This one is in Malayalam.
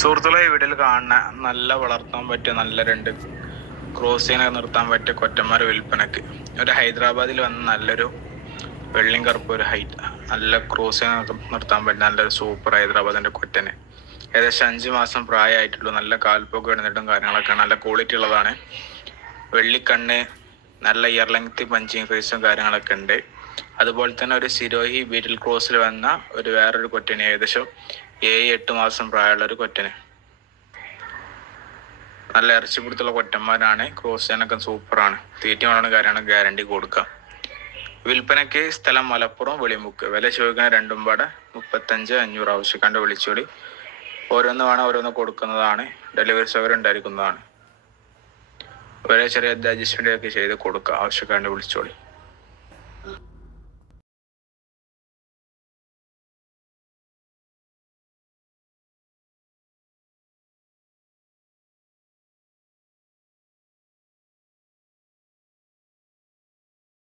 സുഹൃത്തുക്കളെ, ഈ വീട്ടിൽ കാണുന്ന നല്ല വളർത്താൻ പറ്റിയ നല്ല രണ്ട് ക്രോസിനെ നിർത്താൻ പറ്റിയ കൊറ്റന്മാർ വിൽപ്പനക്ക്. ഒരു ഹൈദരാബാദിൽ വന്ന നല്ലൊരു വെള്ളിയും കറുപ്പ് ഒരു നല്ല ക്രോസിനെ നിർത്താൻ പറ്റിയ നല്ലൊരു സൂപ്പർ ഹൈദരാബാദിന്റെ കൊറ്റന്. ഏകദേശം 5 മാസം പ്രായമായിട്ടുള്ളൂ. നല്ല കാൽപ്പൊക്കെ ഇടുന്നിട്ടും കാര്യങ്ങളൊക്കെ നല്ല ക്വാളിറ്റി ഉള്ളതാണ്. വെള്ളിക്കണ്ണ്, നല്ല ഇയർ ലെങ്ത് പഞ്ചിങ് ഫേസും കാര്യങ്ങളൊക്കെ ഉണ്ട്. അതുപോലെ തന്നെ ഒരു സിരോഹി ബീറ്റിൽ ക്രോസിൽ വന്ന വേറൊരു കൊറ്റന്, ഏകദേശം 7-8 മാസം പ്രായമുള്ള ഒരു കൊറ്റന്. നല്ല ഇറച്ചി പിടുത്തുള്ള കൊറ്റന്മാരാണ്. ക്രോസ് ചെയ്യാനൊക്കെ സൂപ്പറാണ്. തീറ്റ വേണമെന്ന കാര്യമാണ് ഗ്യാരണ്ടി കൊടുക്കാം. വിൽപ്പനയ്ക്ക് സ്ഥലം മലപ്പുറം വെളിമുക്ക്. വില ചോദിക്കുന്ന രണ്ടും പാടെ 35,500 ആവശ്യക്കാണ്ട് വിളിച്ചോളി. ഓരോന്ന് വേണം, ഓരോന്ന് കൊടുക്കുന്നതാണ്. ഡെലിവറി സൗകര്യം ഉണ്ടായിരിക്കുന്നതാണ്. ചെറിയ അഡ്ജസ്റ്റ്മെന്റ് ഒക്കെ ചെയ്ത് കൊടുക്കാം. ആവശ്യക്കാണ്ട് വിളിച്ചോളി.